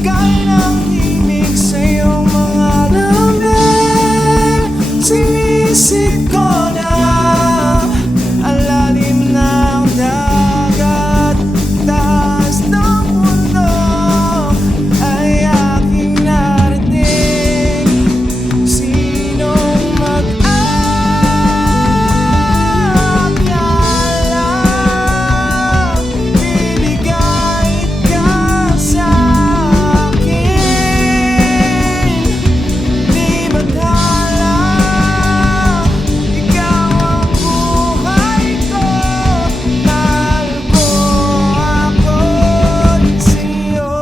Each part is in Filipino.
Bigay ng himig sa iyong mga lamin. Sinisip ko na ang lalim ng dagat, taas ng mundo ay aking narating. Sinong mag-akala bibigay ka sa akin? Di bathala, ikaw ang buhay ko. Mahal ko ako sa'yo.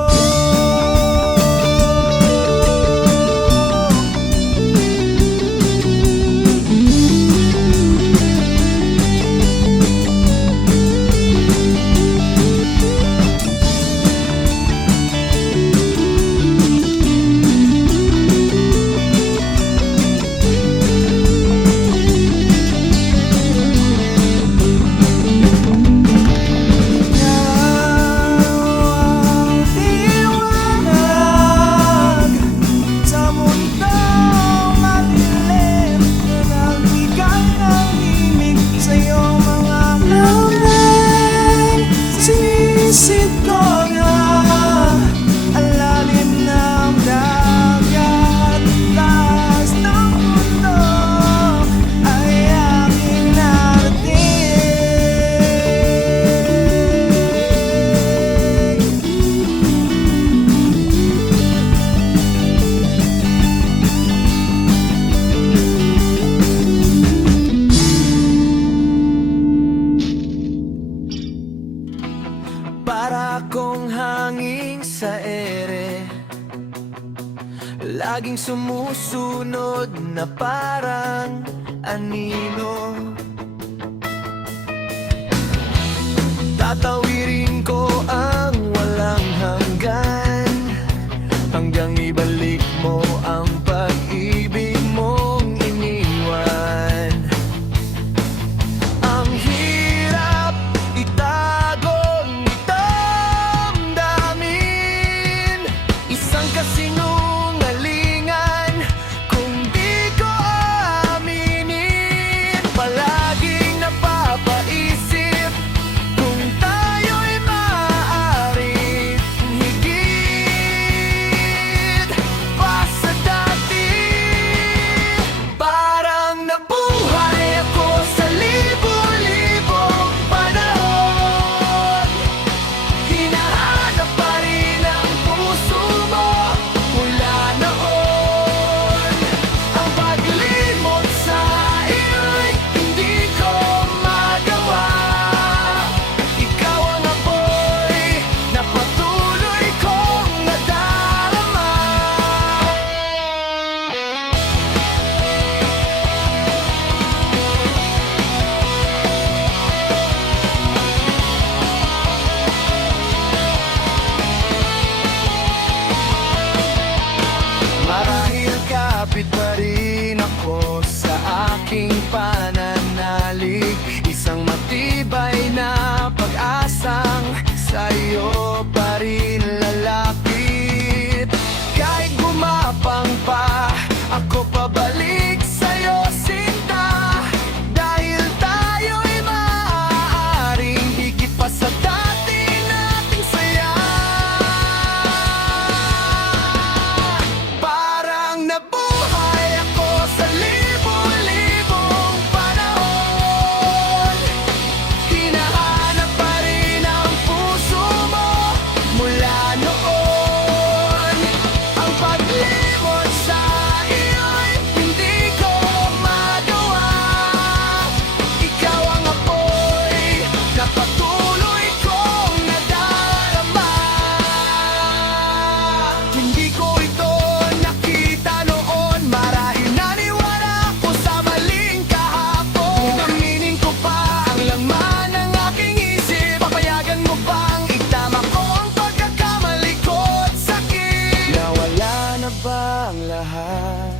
Liwanag sa mundong madilim, nagbigay ng himig sa iyong mga lamin. Sinisip ko na ang lalim ng dagat, taas ng mundo ay aking narating. Para akong hangin sa ere, laging sumusunod na parang anino. Tatawirin ko ang walang hanggan, hanggang ibalik mo ang pag-ibig mong iniwan. Ang hirap itagong damdamin, isang kasinungalingan kung di ko aminin. Palaging napapaisip kung tayo'y maaaring higit pa sa dati. Parang nabuhay ako sa libo-libong panahon. Hinahanap pa rin ang puso mo mula noon. Ang paglimot sa iyo'y hindi ko magawa. Ikaw ang apoy na patuloy kong nadarama. Marahil kapit pa rin ako sa aking pananalig, isang matibay na pag-asang sa'yo pa rin lalapit. Kahit gumapang pa, ako pabalik sa'yo sinta, dahil tayo'y maaaring higit pa sa dati nating saya. Parang nabuhay ako sa libo-libong panahon. Hinahanap pa rin ang puso mo mula noon. Ang paglimot sa iyo'y hindi ko magawa. Ikaw ang apoy na patuloy kong nadarama. Hindi ko ito nakita noon, marahil naniwala ako sa maling kahapon. Aminin ko pa ang laman ng aking isip, papayagan mo bang itama ko ang pagkakamali ko't sakit? Nawala na ba ang lahat?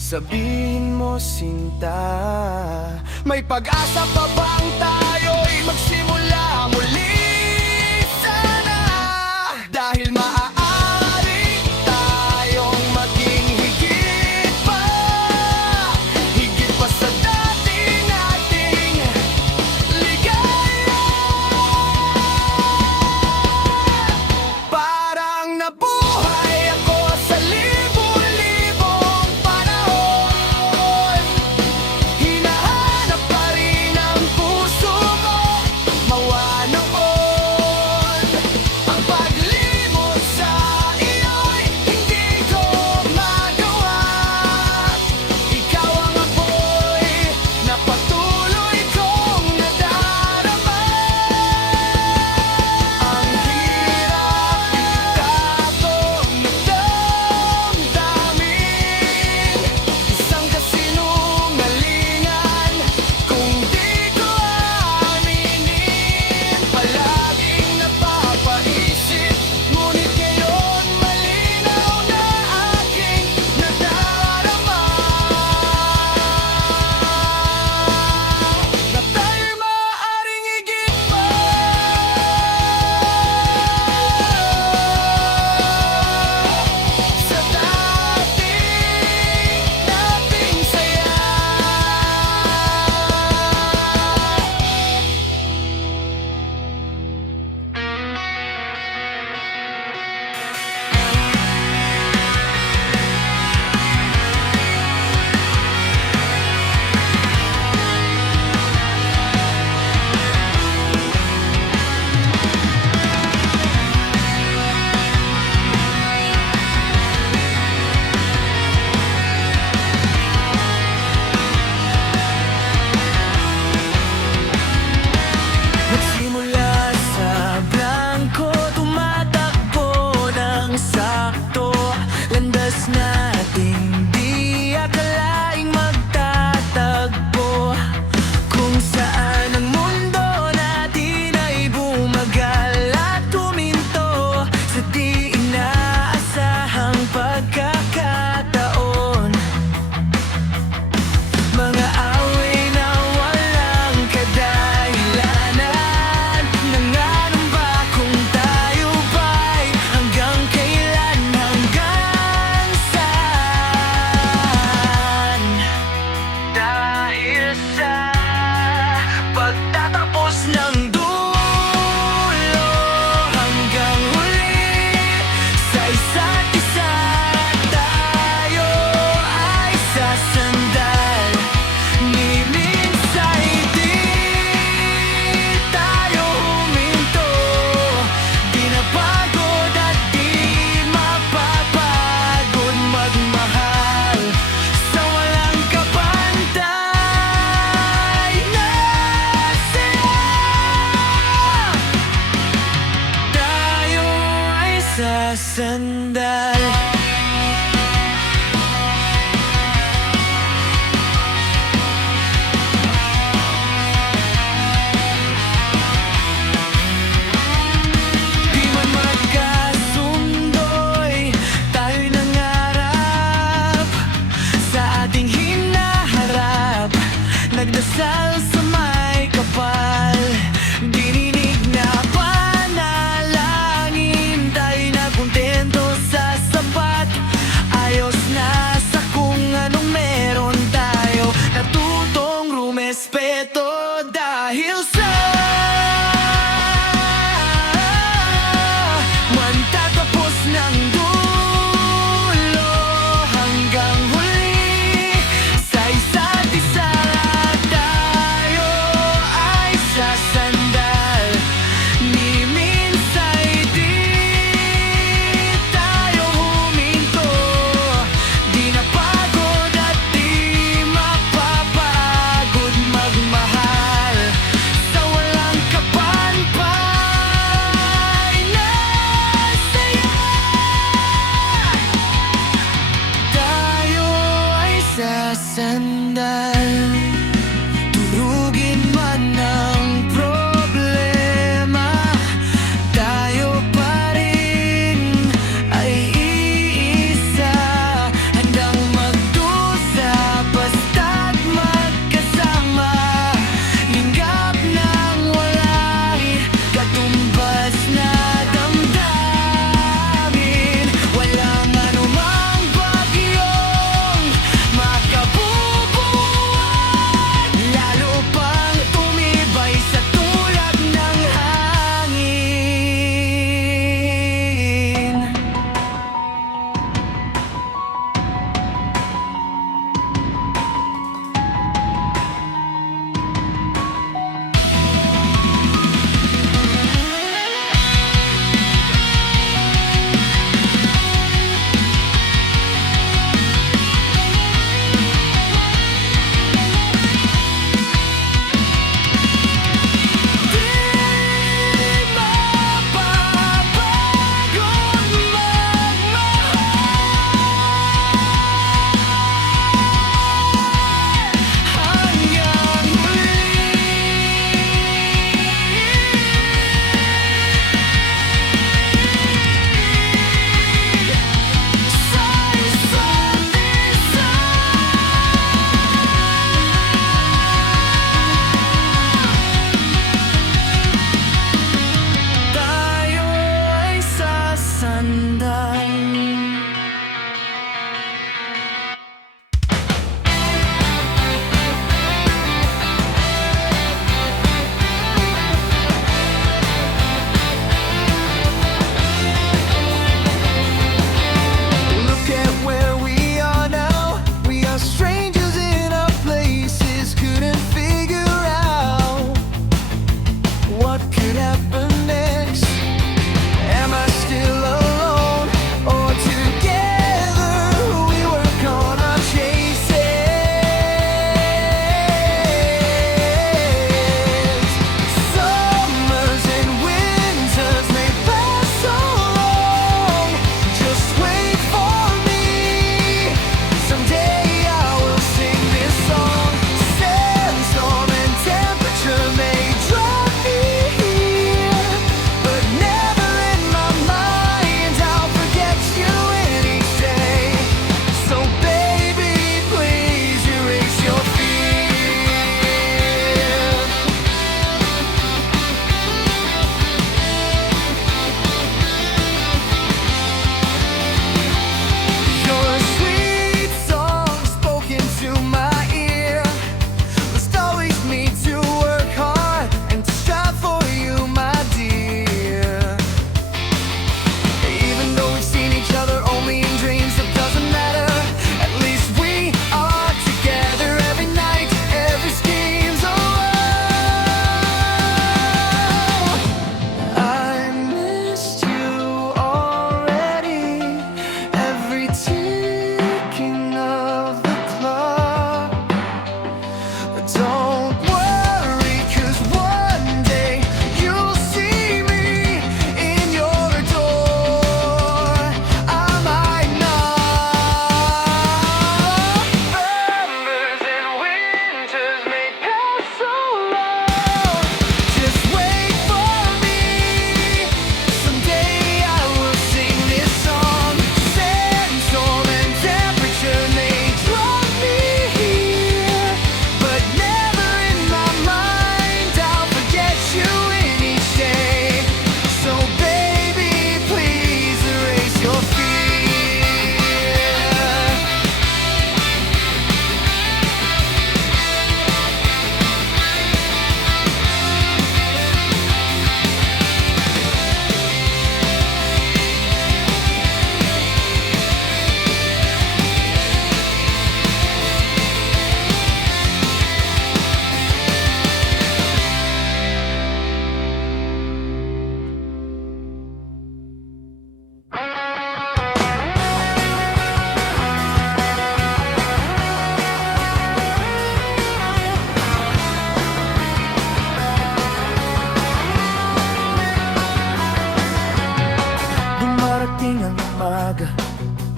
Sabihin mo sinta, may pag-asa pa bang tayo'y magsimula muli? Sana, dahil maaari nabubuhay ako sa libu-libong panahon. Hinahanap pa rin ang puso ko, mawanoon. Ang paglimot sa iyo'y hindi ko magawa. Ikaw ang apoy na patuloy kong nadarama. Ang hirap itapong damdamin, isang kasinungalingan kung di ko aminin. Palaging napapaisip, ngunit ngayon malinaw na aking nadarama. Na tayo'y maaaring higit pa sa dati nating saya. Nagsimula sa blanco, tumatakbo ng sakto. Landas nating di akalaing magtatagpo. Kung saan ang mundo natin ay bumagal at huminto sa di inaasahang pagkakataon. Mga away na walang kadahilanan, nangangamba kung tayo ba'y hanggang kailan, hanggang saan. Dahil sa pagtatapos ng dulo hanggang huli, sa isa't isa tayo ay sasandal. Ni minsa'y di tayo huminto, di napagod at di mapapagod magmahal sa walang kapantay na saya. Tayo ay sasandal. Di man magkasundo'y tayo'y nangarap sa ating hinaharap. Nagdasal sa may kapal, dininig na panalangin. Tayo'y nakontento sa sapat, ayos na sa kung anong meron tayo. Natutong rumespeto dahil sa magtatapos ng dulo hanggang huli, sa isa't isa tayo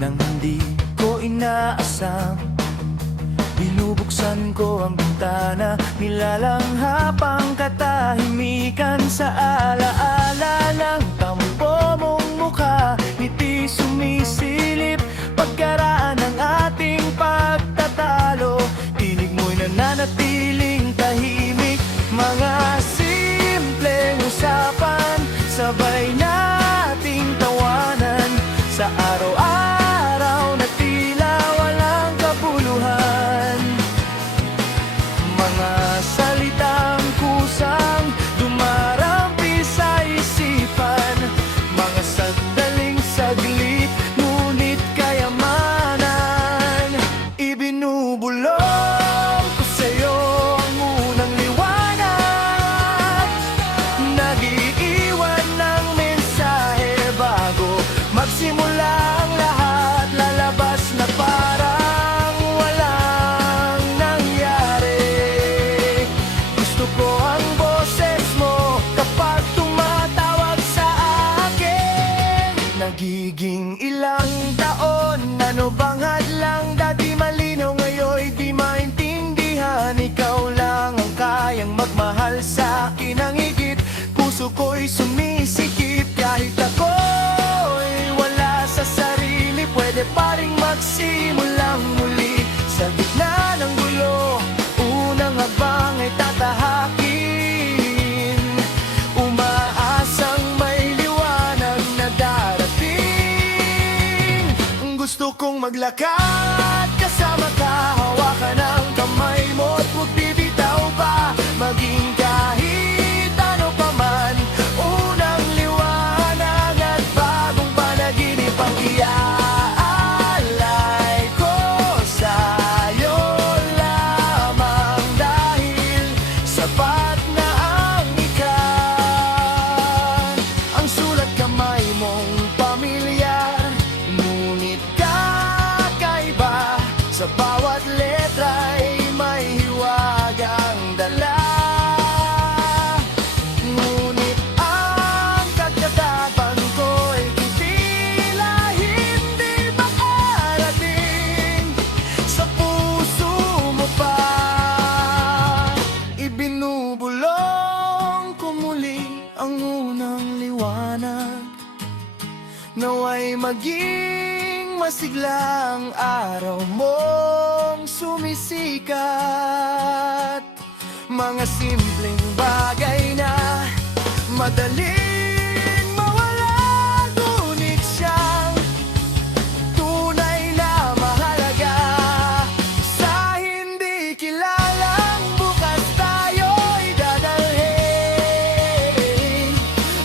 nang hindi ko inaasam. Binubuksan ko ang bintana, nilalanghap ang katahimikan. Sa alaala ng tampo mong mukha, ngiti sumisilip pagkaraan ng ating pagtatalo. Tinig mo'y nananatiling tahimik, mga simpleng usapan, sabay nating tawanan sa araw-araw na tila walang kabuluhan. Mga salitang kusang dumarampi sa isipan, mga sandaling saglit ngunit kayamanan. Ibinubulong ko sa'yo ang unang liwanag, nag-iiwan ng mensahe bago magsimula ang lahat. Lalabas na parang walang nangyari. Gusto ko ang boses mo kapag tumatawag sa akin. Nagiging ilang taon, ano bang hadlang? Dati malinaw, ngayon di maintindihan. Ikaw lang ang kayang magmahal sa akin ng higit. Puso ko'y sumisikip kahit ako'y wala sa sarili. Pwede pa ring magsimulang muli sa gitna ng gulo. Unang habang ay tatahakin, umaasang may liwanag na darating. Gusto kong maglakad kasama ka, hawakan ang kamay mo at huwag bibitaw pa. Maging kahit ano pa man, unang liwanag at bagong panaginip ang iaalay ko sa'yo lamang. Dahil sapat na ang ikan, ang sulat kamay mong pamilyar, ngunit kakaiba. Sa bawat letra'y may hiwagang dala, ngunit ang kagkatapan ko'y tila hindi makarating sa puso mo pa. Ibinubulong ko muli ang unang liwanag, naway maging masigla ang araw mong sumisikat. Mga simpleng bagay na madaling mawala, ngunit siyang tunay na mahalaga. Sa hindi kilalang bukas tayo'y dadalhin,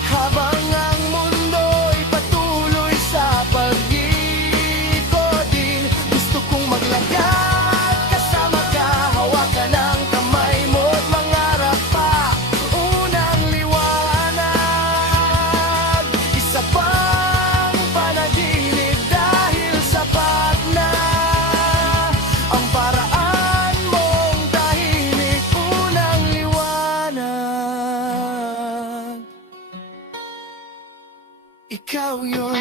habang ang mundo'y patuloy sa pag-ikot din. Gusto kong maglakad kasama ka, hawakan ang kamay mo at mangarap pa. Unang liwanag, isa pang panaginip, dahil sapat na ang paraan mong tahimik. Unang liwanag, ikaw yun.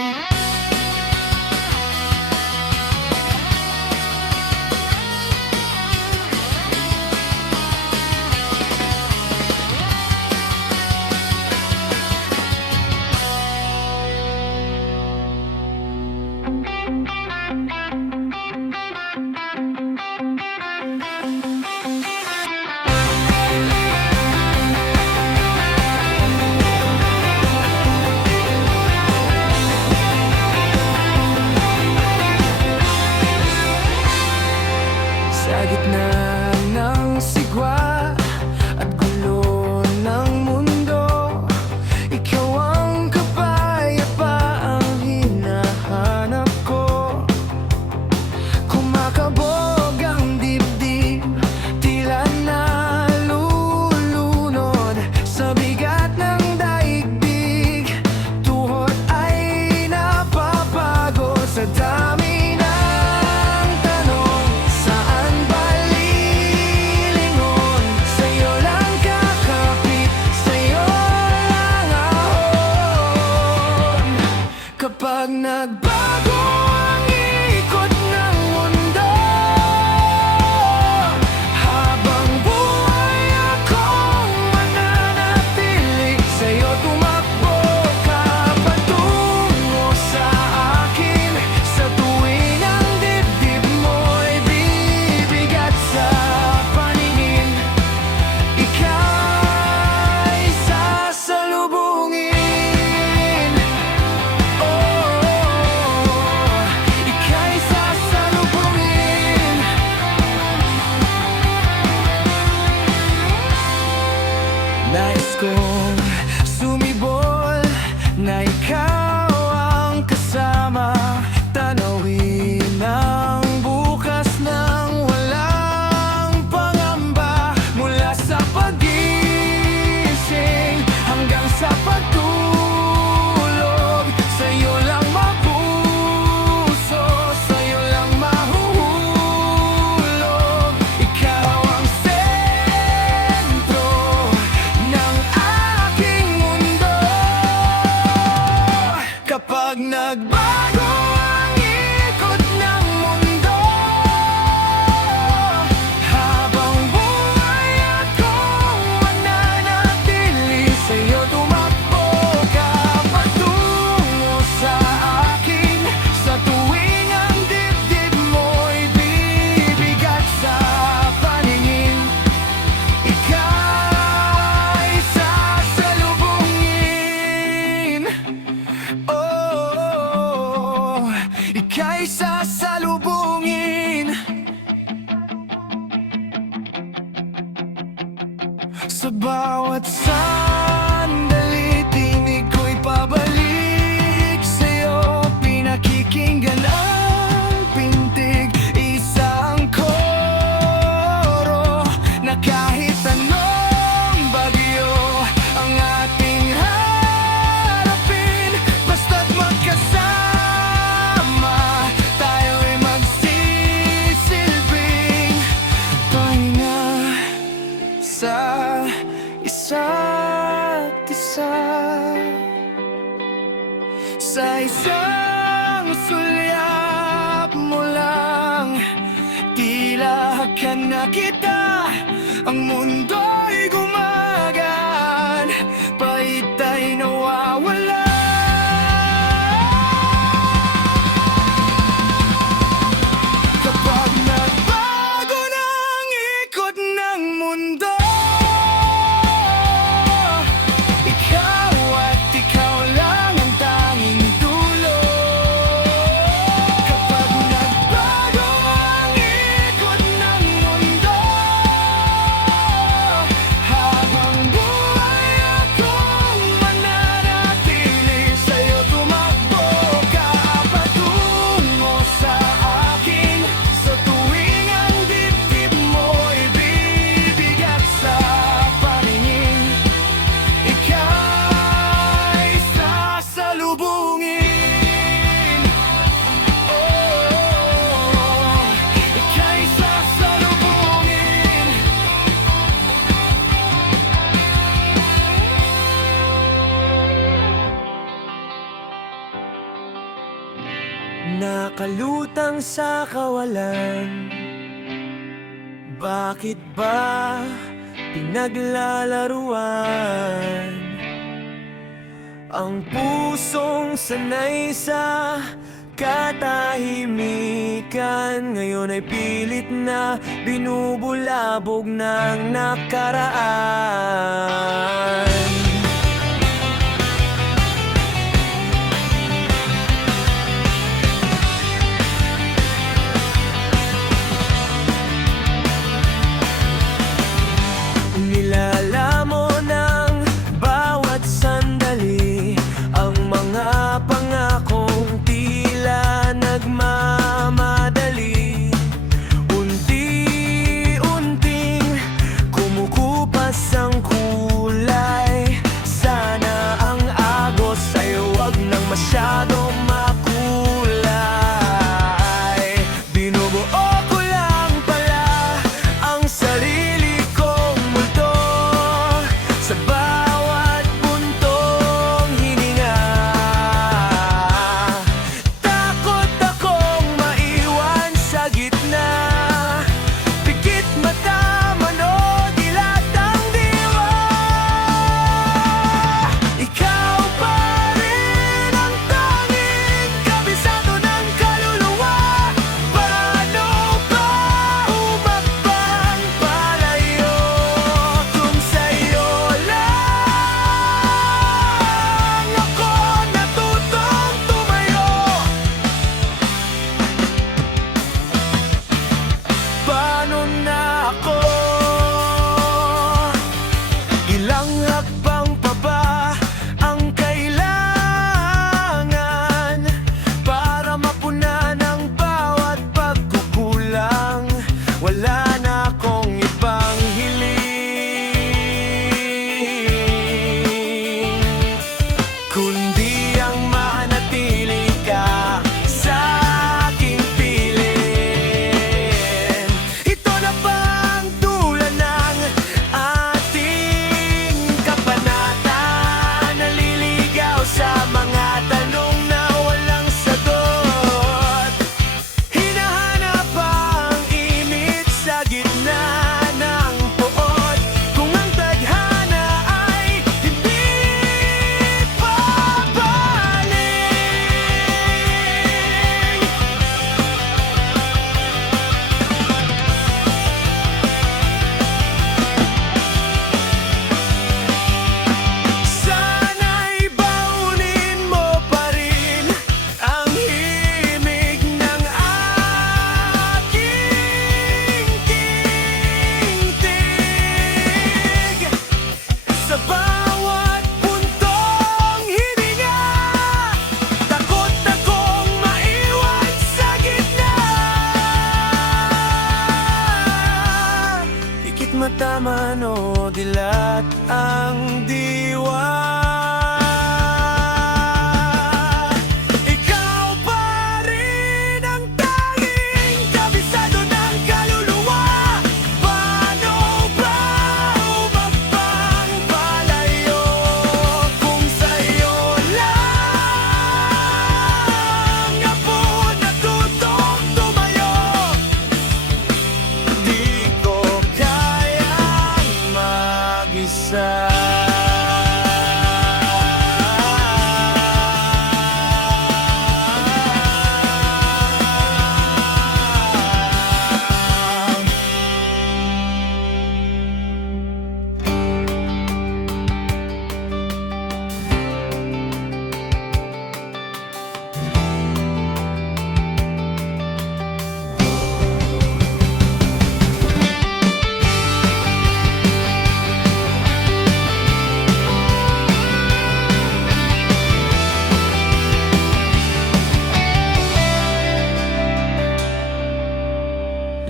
Sa gitna ng sigwa at gulo ng mundo, ikaw ang kapayapaang hinahanap ko. Kumakabog ang dibdib, tila nalulunod sa bigat ng daigdig. Tuhod ay napapago sa dami ng tanong. Saan ba lilingon? Sa'yo lang kakapit, sa'yo lang ahon. Kapag nagbago ang ika'y sasalubungin. Sa bawat sandali, tinig ko'y pabalik sa'yo. Pinakikinggan ang pintig, isang koro na kahit anong bagyo ang ating harapin. Basta't magkasama, tayo'y magsisilbing pahinga sa isa't isa. Sa isang sulyap mo lang, tila ka na kita, ang mundo'y gumagaan, pait ay nawawala. Kapag nagbago ng ikot ng mundo, ikaw at ikaw lang ang tanging dulo. Kapag nagbago ang ikot ng mundo, habang buhay akong mananatili sa'yo tumakbo ka patungo sa akin. Sa tuwing ang dibdib mo'y bibigat sa paningin, ika'y sasalubungin. Oh, ika'y sasalubungin. Nakalutang sa kawalan, bakit ba pinaglalaruan ang pusong sanay sa katahimikan? Ngayon ay pilit na binubulabog ng nakaraan. Nilalamon ng bawat sandali ang mga pangakong tila nagmamadali. Unti-unting kumukupas ang kulay man o dilat ang diwa. Ikaw pa rin ang tanging kabisado ng kaluluwa. Paano ba umagpangpalayo kung sa'yo lang ako natutong tumayo? Di ko kayang mag-isa.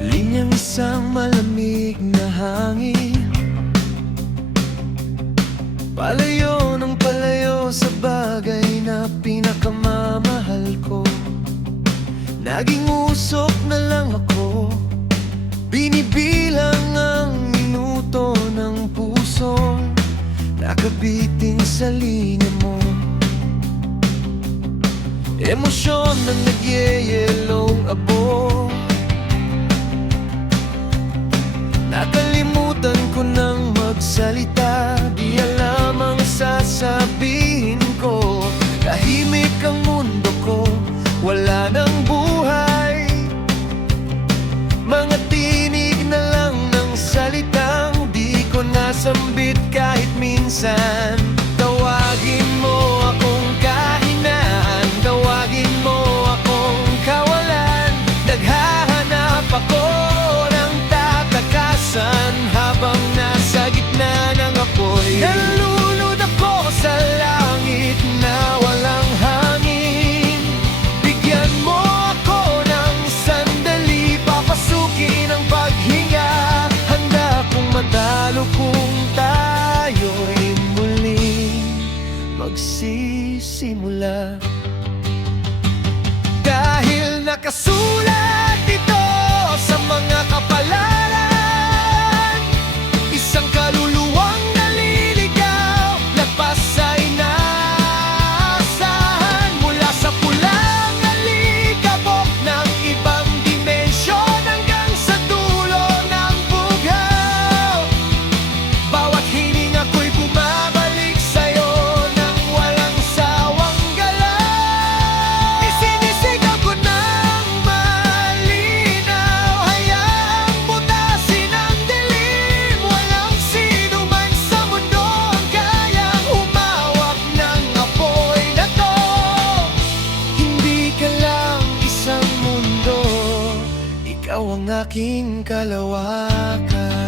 Linyang isang malamig na hangin, palayo ng palayo sa bagay na pinakamamahal ko. Naging usok na lang ako, binibilang ang minuto ng puso nakabitin sa linya mo. Emosyon na nagyeyelong abo, nakalimutan ko nang magsalita. Di alam ang sasabihin ko. Tahimik ang mundo ko, wala nang buhay. Mga tinig na lang ng salitang di ko nasambit kahit minsan. Tawagin mo akong kahinaan, tawagin mo akong kawalan. Naghahanap ako habang nasa gitna ng apoy. Nalulunod ako sa langit na walang hangin. Bigyan mo ako ng sandali, papasukin ang paghinga. Handa kong matalo kung tayo'y muling magsisimula. Dahil nakasulat ito sa mga kapalaran, isang kaluluwang naliligaw, lagpas ay naasahan. Mula sa pulang alikabok ng ibang dimensyon hanggang sa dulo ng bughaw. Bawat hininga ko'y bumabalik sa'yo nang walang sawang galaw. Isinisigaw ko ng malinaw, hayaang butasin ang dilim. Walang sino man sa mundo ang kayang humawak ng apoy na to. Hindi ka lang isang mundo, ikaw ang aking kalawakan.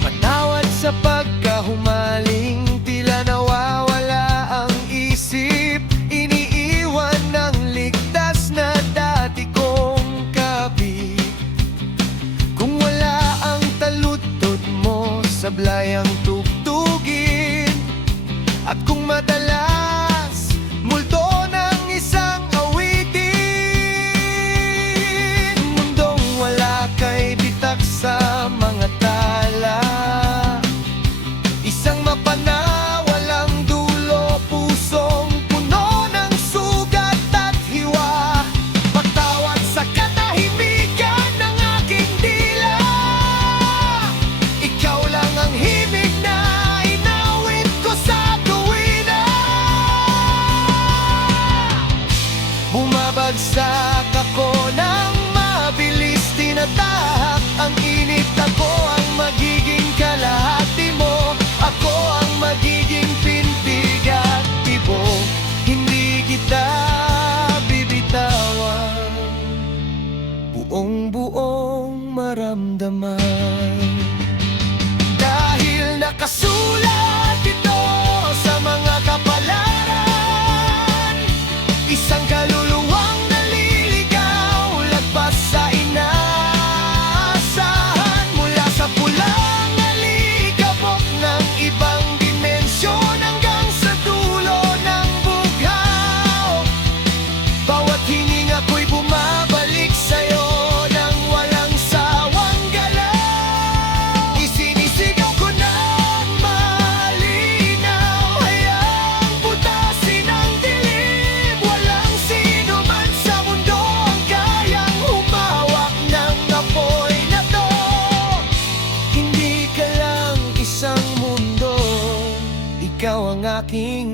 Patawad sa pagkahumaling, tila nawawala ang isip. Iniiwan ng ligtas na dati kong kabit. Kung wala ang taludtod mo, sablay ang tugtugin. At kung madalas multo ng isang awitin, mundong wala kay bitak sa mga tala. Isang mapana, walang dulo, pusong puno ng sugat at hiwa. Pagtawad sa katahimikan ng aking dila, ikaw lang ang himig na inawit ko sa tuwina. Bumabagsak ako ng mabilis, tinatahak ang init. Ako ang magiging kalahati mo, ako ang magiging pintig at ibo. Hindi kita bibitawan, buong-buong maramdaman. Dahil nakasulat ito sa mga kapalaran, isang kaluluwang naliligaw, lagpas sa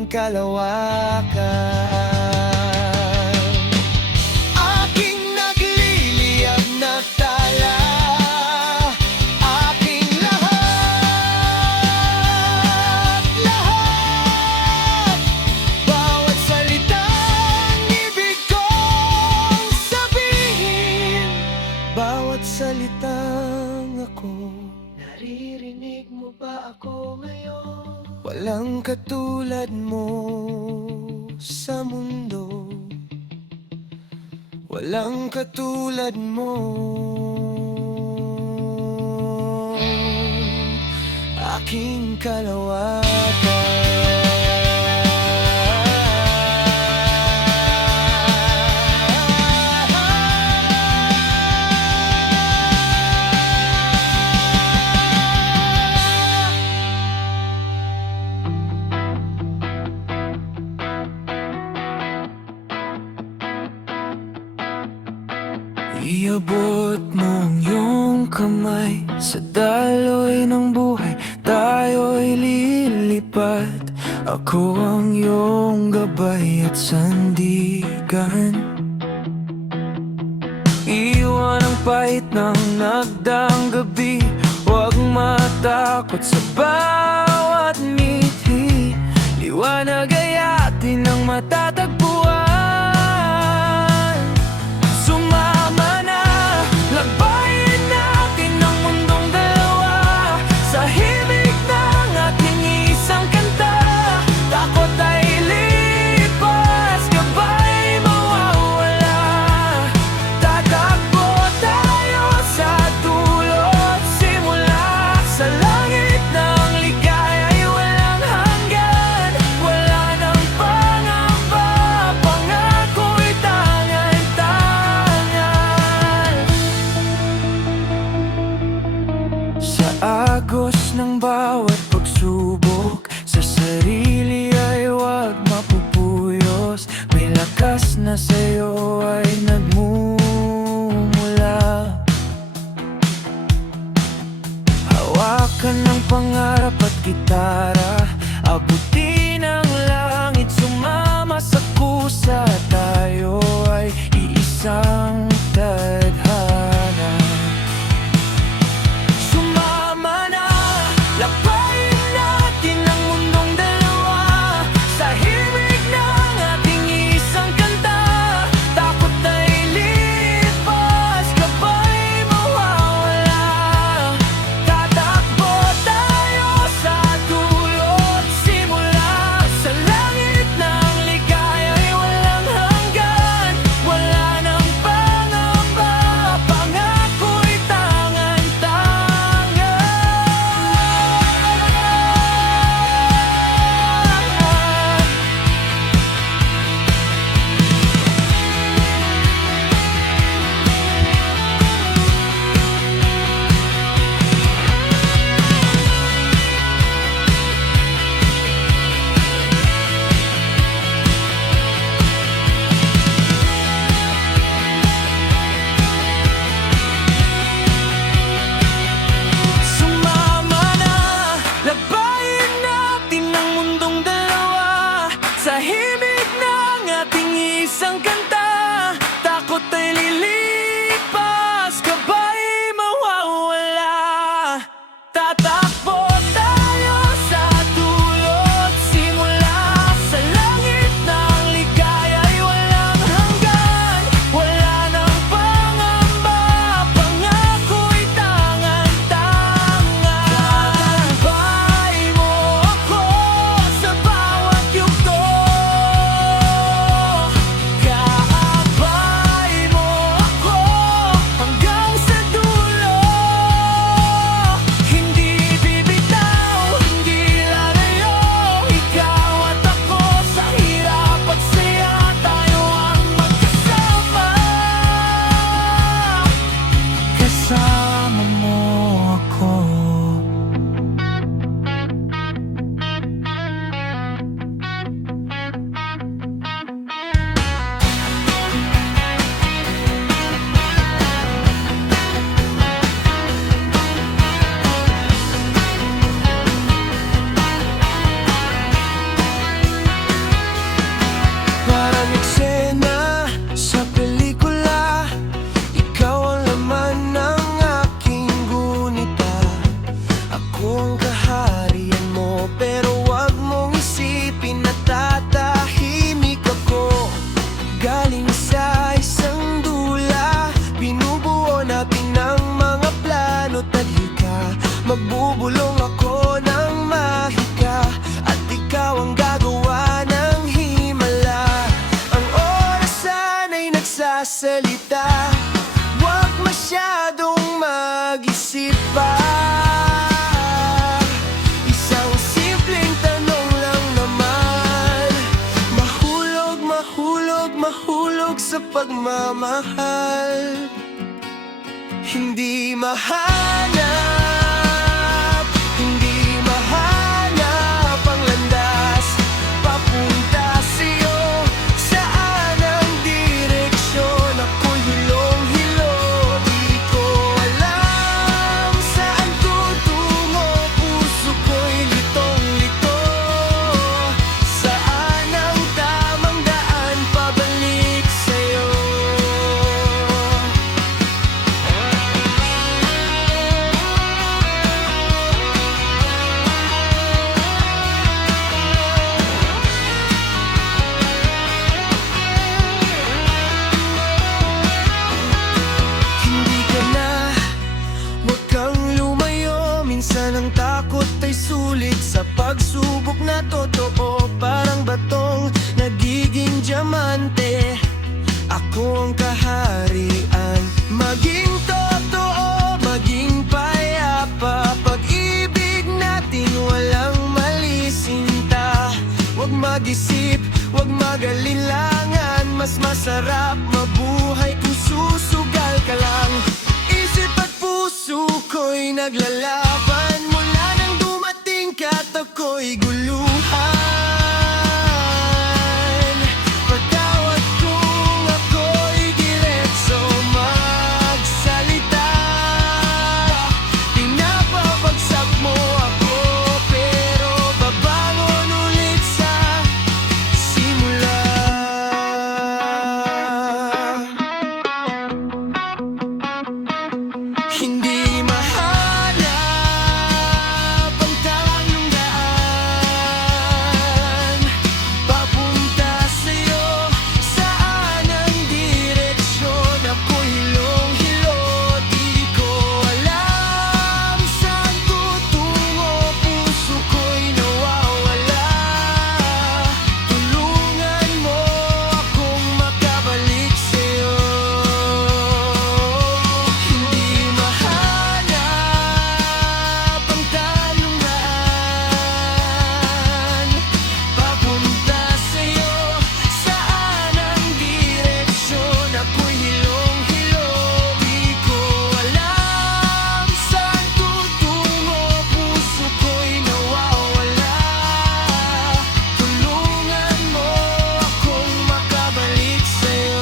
kalawakan. Aking nagliliyab na tala, aking lahat, lahat. Bawat salitang ibig kong sabihin, bawat salitang ako. Naririnig mo ba ako ngayon? Walang katulad mo sa mundo, walang katulad mo. Aking iabot mo ang iyong kamay sa daloy ng buhay, tayo'y lilipad. Ako ang iyong gabay at sandigan. Iwan ang pahit ng nagdaang gabi, huwag matakot sa bawat ngiti. Liwanag ay atin ang matatagpuan. Lakbayin natin ang mundong dalawa, sa himig ng ating isang kanta. Takot ay lipas, gabay mawawala. Tatakbo tayo sa dulot, simula sa langit ng ligaya'y walang hanggan. Wala nang pangamba, pangako'y tangan-tangan. Sa agos ng bawat pagsubok, sa sarili ay huwag mapupuyos. May lakas na sa'yo ay nagmumula. Hawakan ng pangarap at gitara, abutin ang langit, sumama sa kusa. Tayo ay iisang tadhana. Lakbayin natin ang mundong dalawa, sa himig ng ating isang kanta. Takot ay lipas, gabay mawawala. Tatakbo tayo sa dulot, simula sa langit ng ligaya'y walang hanggan. Wala nang pangamba, pangako'y tangan-tangan. Sumama na, lakbayin natin ang mundong dalawa, sa himig ng ating isang kanta. Takot ay lilipas, gabay mawawala. Tatakbo tayo sa dulot, simula sa langit ng ligaya'y walang hanggan. Wala nang pangamba, pangako'y tangan-tangan. Gabay mo ako sa bawat yugto, kaabay mo ako magsalita. Huwag masyadong mag-isip pa. Isang simpleng tanong lang naman. Mahulog, mahulog, mahulog sa pagmamahal. Hindi mahanap, hindi mahanap ang landas papunta sa'yo. Saan ang direksyon? Ako'y hilong-hilo, di ko alam saan tutungo. Puso ko'y litong-lito. Saan ang tamang daan pabalik sa'yo? Hindi ka na, huwag kang lumayo. Minsan ang takot ay sulit sa pagsubok na totoo. Parang batong nagiging diamante. Ako ang kaharian. Maging totoo, maging payapa. Pag-ibig natin walang mali, sinta. Huwag mag-isip, huwag mag-alinlangan. Mas masarap mabuhay kung susugal ka lang. Isip at puso ko'y naglalaban. Mula nang dumating ka at ako'y guluhan. Patawad kung ako'y diretso magsalita. Pinapabagsak mo ako, pero babangon ulit sa simula. Hindi mahanap ang tamang daan papunta sa'yo. Saan ang direksyon? Ako'y hilong-hilo, di ko alam saan tutungo. Puso ko'y nawawala. Tulungan mo akong makabalik sa'yo. Hindi mahanap ang tamang daan papunta sa'yo. Saan ang direksyon? Ako'y hilong-hilo, di ko alam saan tutungo. Puso ko'y nawawala. Tulungan mo akong makabalik sa'yo.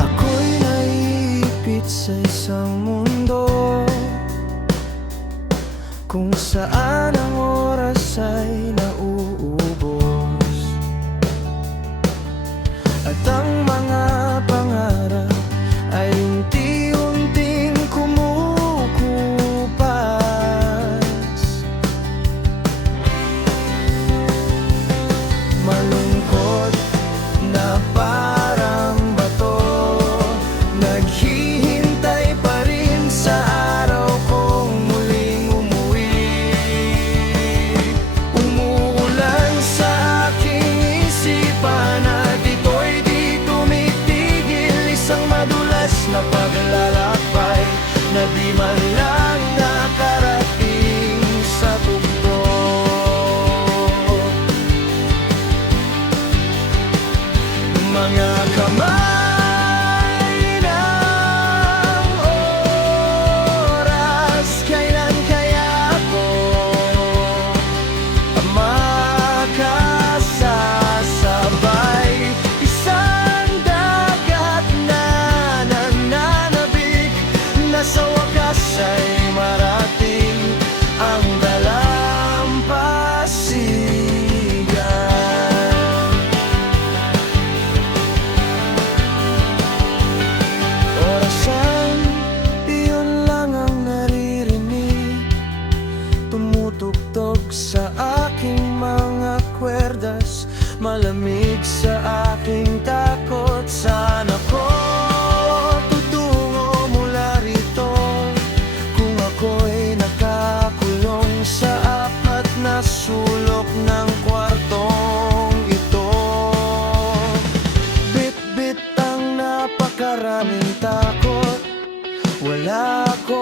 Ako'y naiipit sa isang mundo kung saan ang oras ay nauubos, at ang mga pangarap ay unti-unting kumukupas. Malungkot na parang bato, naghihintay pa rin sa araw kong muling umuwi.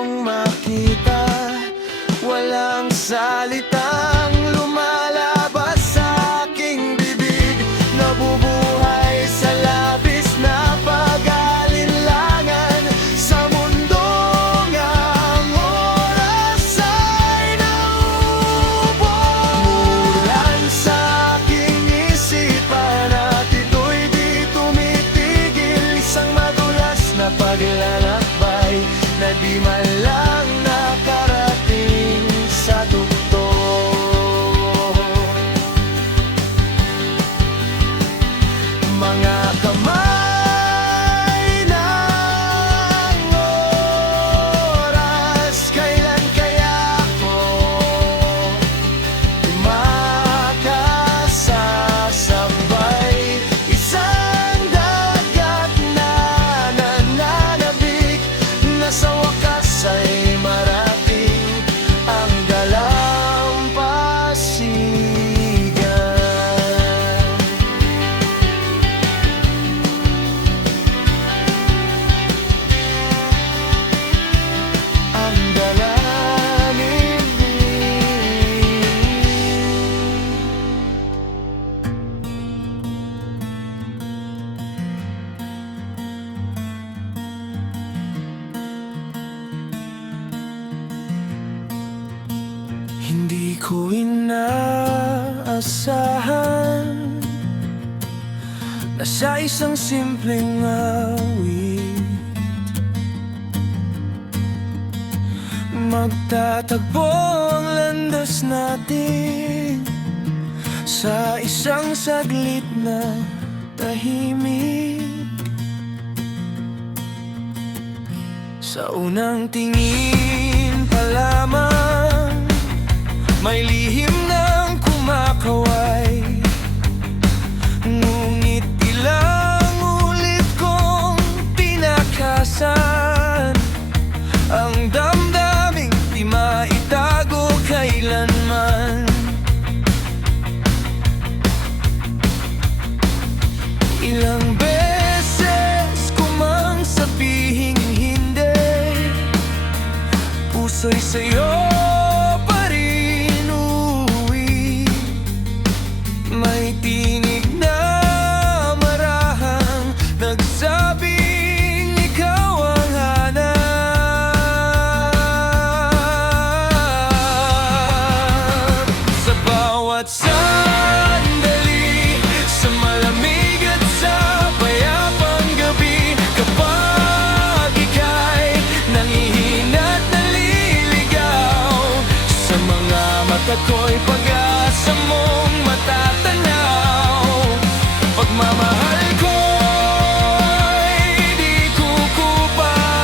mong makita. Walang salitang lumalabas sa aking bibig. Nabubuhay sa labis na pag-alinlangan. Sa mundong ang oras ay naubos. Mulan sa aking isipan at ito'y di tumitigil. Isang madulas na paglalakbay na di man lang nakarating sa tukto. Mga kamay ng oras, kailan kaya ako makasasabay? Isang dagat na nananabik, na sa wakas ay marating ang dalampasigan. Ang dalalimig. Hindi ko inaasahan na sa isang simpleng awit magtatagpo ang landas natin sa isang saglit na tahimik. Sa unang tingin pa lamang may lihim ng kumakaway, ngunit ilang ulit kong tinakasan ang damdaming di maitago kailanman. Ilang beses ko mang sabihing hindi, puso'y sa'yo pa rin uuwi. May tinig na marahang nagsabing ikaw ang hanap. Sa bawat sandali, sa malamig at sa payapang gabi, kapag ika'y nangihina't naliligaw, sa mga mata ko'y pag-asa mong matatanaw. Pagmamahal ko'y di kukupas,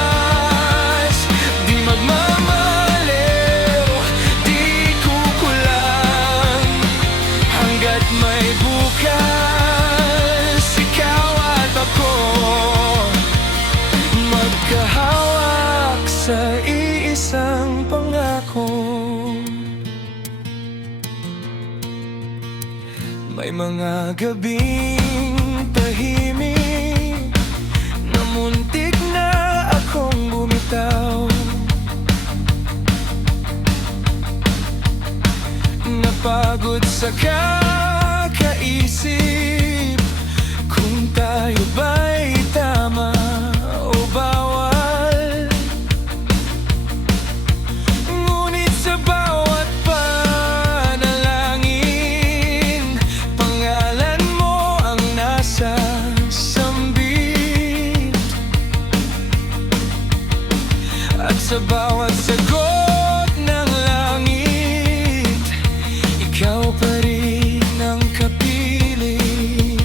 di magmamaliw, di kukulang. Hanggat may bukas, ikaw at ako magkahawak sa iisang pangako. May mga gabing tahimik na muntik na akong bumitaw, napagod sa kakaisip kung tayo ba'y tama o bawal. Ngunit sa bawat panalangin, pangalan mo ang nasa sambit. At sa bawat sagot ng langit, ikaw pa rin ang kapiling.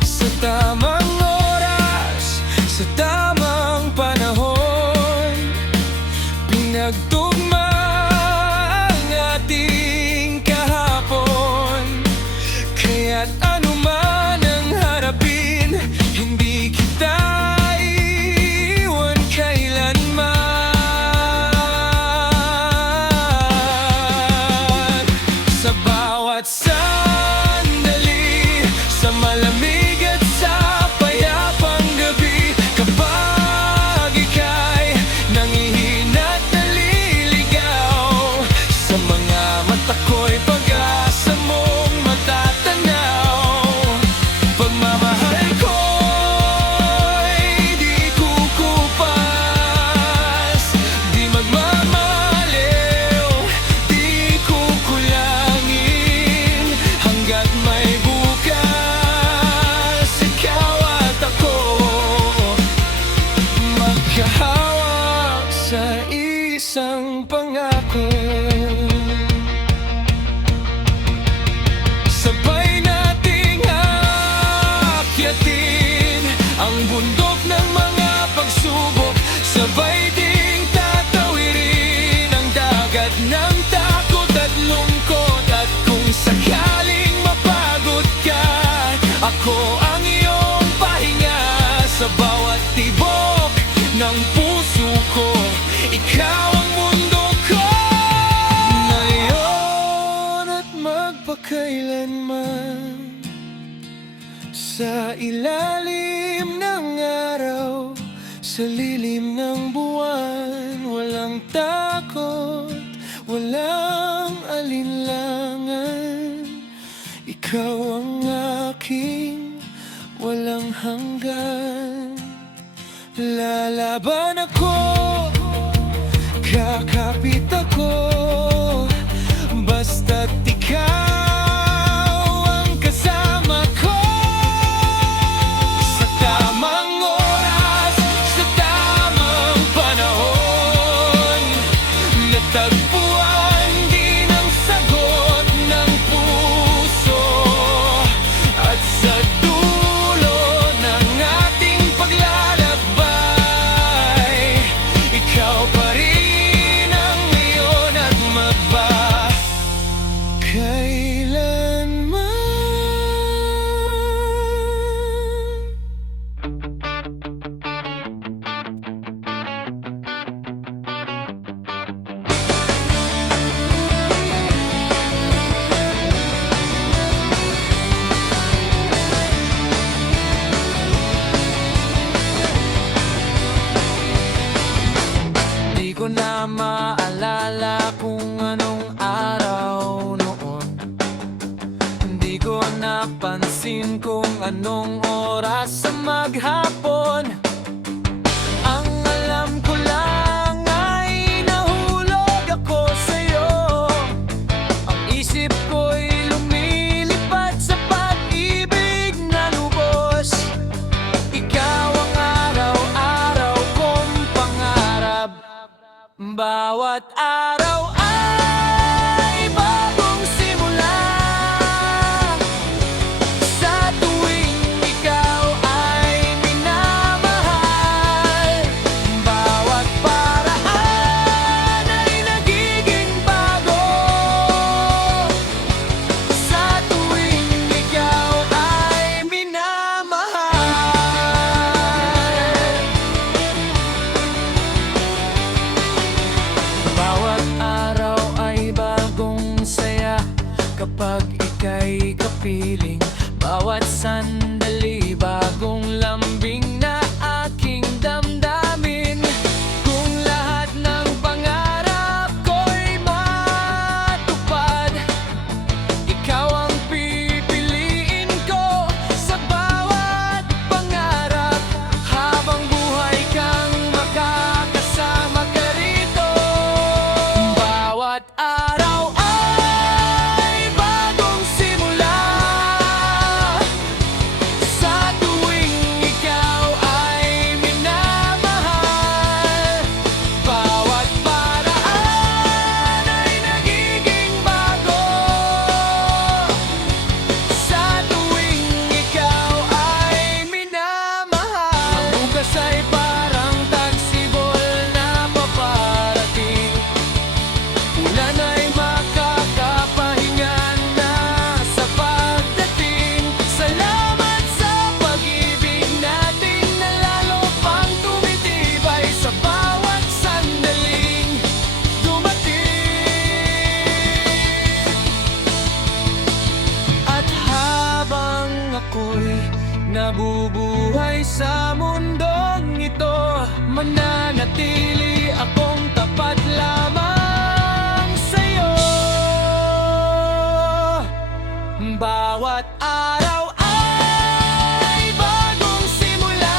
Sa tamang oras, sa tamang panahon, pinagtugma ang ating kahapon. Kaya't anuman ang harapin, hindi kita iiwan. Nakahawak sa isang pangako, sabay nating aakyatin ang bundok ng mga pagsubok. Sabay ding tatawirin ang dagat ng takot at lungkot. At kung sakaling mapagod ka, ako ang iyong pahinga. Sa bawat tibok ng puso ko, ikaw ang mundo ko. Ngayon at magpakailanman, sa ilalim ng araw, sa lilim ng buwan, walang takot, walang alinlangan. Ikaw ang aking walang hanggan. Lalaban ako, kakapit ako, basta't ikaw ang kasama ko. Sa tamang oras, sa tamang panahon, natagpuan din ang sagot ng puso. At sa dulo ng ating paglalakbay, ikaw pa rin ang ngayon at magpakailanman. Di ko na maalala kung anong araw noon. Di ko napansin kung anong oras sa maghapon. Ang alam ko lang ay nahulog ako sa'yo. Ang isip ko'y lumilipad sa pag-ibig na lubos. Ikaw ang araw-araw kong pangarap. Bawat araw ay bagong simula. Sa tuwing ikaw ay minamahal, bawat paraan ay nagiging bago. Sa tuwing ikaw ay minamahal, bawat araw ay bagong saya kapag ika'y kapiling. Bawat sandali bagong lambing na aking damdamin. Kung lahat ng pangarap ko'y matupad, ikaw ang pipiliin ko sa bawat pangarap. Habang buhay kang makakasama ka rito. Bawat araw ay bagong simula. Sa tuwing ikaw ay minamahal, bawat paraan ay nagiging bago. Sa tuwing ikaw ay minamahal, ang bukas ay parang tagsibol na paparating. Ulan ay makakapahinga na sa pagdating. Salamat sa pag-ibig natin na lalo pang tumitibay sa bawat sandaling dumating. At habang ako'y nabubuhay sa mundong ito, mananatili akong tapat lamang sa'yo. Bawat araw ay bagong simula.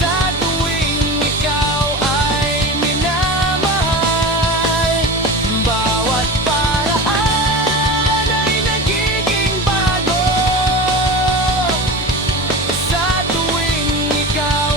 Sa tuwing ikaw ay minamahal, bawat paraan ay nagiging bago. Sa tuwing ikaw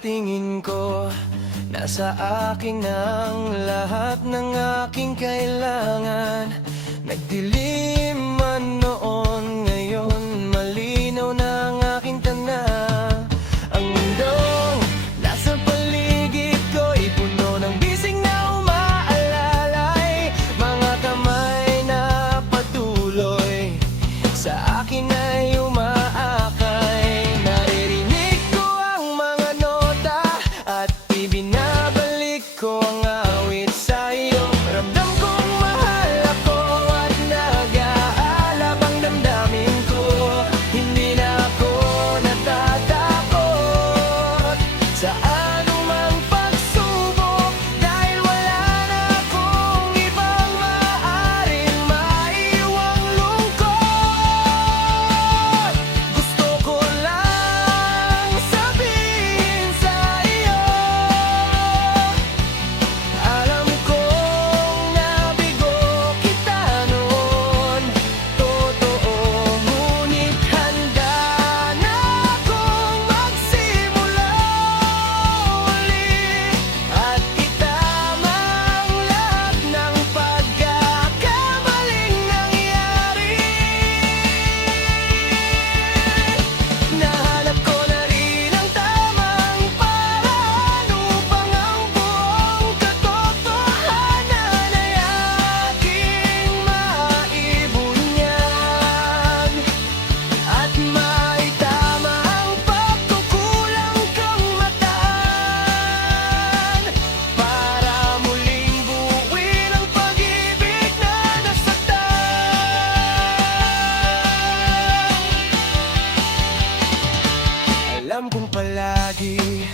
tingin ko, nasa akin ang lahat ng aking kailangan. Nagdilim man noon, ngayon malinaw na ang aking tanan. Ang mundong nasa paligid ko'y puno ng bisig na umaalalay. Mga kamay na patuloy sa akin ay umaakay. Naririnig ko ang mga nota at ibinabalik ko ang awit sa'yo. Ramdam kong mahal ako at nag-aalab ang damdamin ko. Hindi na ako natatakot sa anumang pagsubok, dahil wala na akong ibang maaaring maiwang lungkot. Gusto ko lang sabihin sa iyo, alam kong nabigo kita noon. Totoo, ngunit handa na akong magsimula uli at itama ang lahat ng pagkakamaling nangyari. Nahanap ko na rin ang tamang paraan upang ang buong katotohanan ay aking maibunyag at maitama ang pagkukulang kang mataan, para muling buuin ang pag-ibig na nasaktan. Alam kong palagi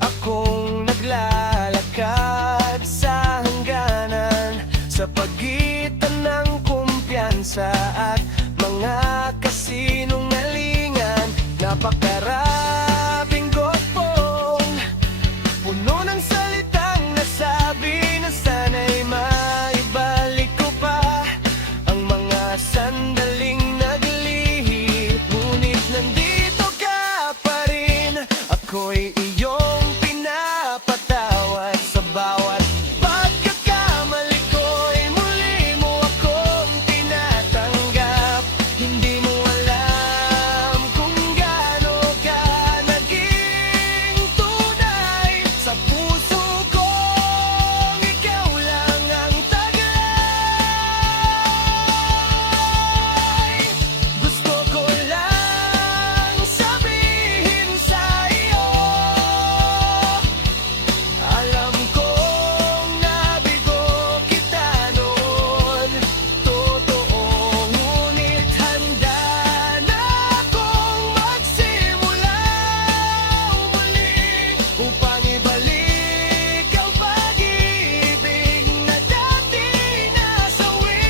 akong naglalakad sa hangganan, sa pagitan ng kumpiyansa at mga kasinungalingan. Napakarabing gotpong puno ng salitang nasabi na sana'y maibalik ko pa ang mga sandaling naglihim. Ngunit nandito ka pa rin, ako'y iyong pinapatawad. Sa bawat pagkakamali ko'y muli mo akong tinatanggap. Hindi mo alam kung gaano ka naging tunay sa puso kong ikaw lang ang taglay. Gusto ko lang sabihin sa iyo, alam kong nabigo kita noon. Totoo, ngunit handa na akong magsimula muli upang ibalik ang pag-ibig na dati nasawi.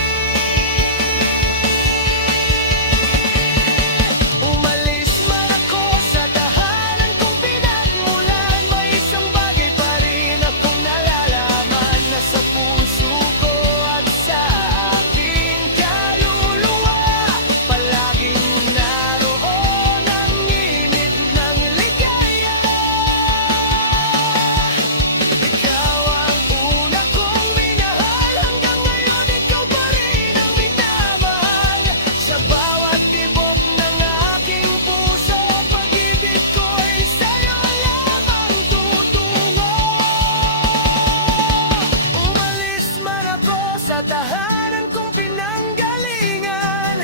Umalis man ako sa tahanan kong pinagmulan, may isang bagay pa rin akong nalalaman, na sa puso ko at sa aking kaluluwa palaging naroon ang init ng ligaya. Ikaw ang una kong minahal, hanggang ngayon ikaw pa rin ang minamahal. Sa bawat tibok ng aking puso, pag-ibig ko'y sa'yo lamang tutungo. Umalis man ako sa tahanan kong pinanggalingan,